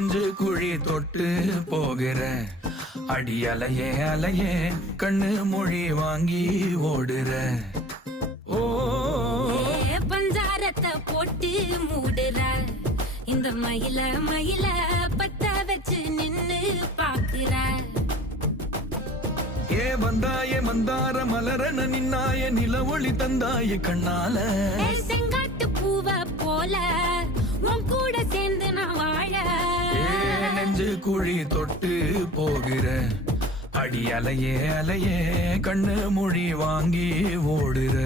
நெஞ்சு குழி தொட்டு போகிற அடி அலையே அலையே கண்ணு மொழி வாங்கி ஓடுற. ஓ பஞ்சாரத்தை போட்டு மூடுற இந்த மயில மயில பத்த வச்சு நின்னு பாக்குற. ஏ வந்தாயே மந்தார மலரன நின்னாய நில ஒளி தந்தாய கண்ணால. செங்காட்டு பூவ போல உன் கூட சேர்ந்து நான் வாழ. நெஞ்சு குழி தொட்டு போகிற அடி அலையே அலையே கண்ணு மொழி வாங்கி ஓடுற.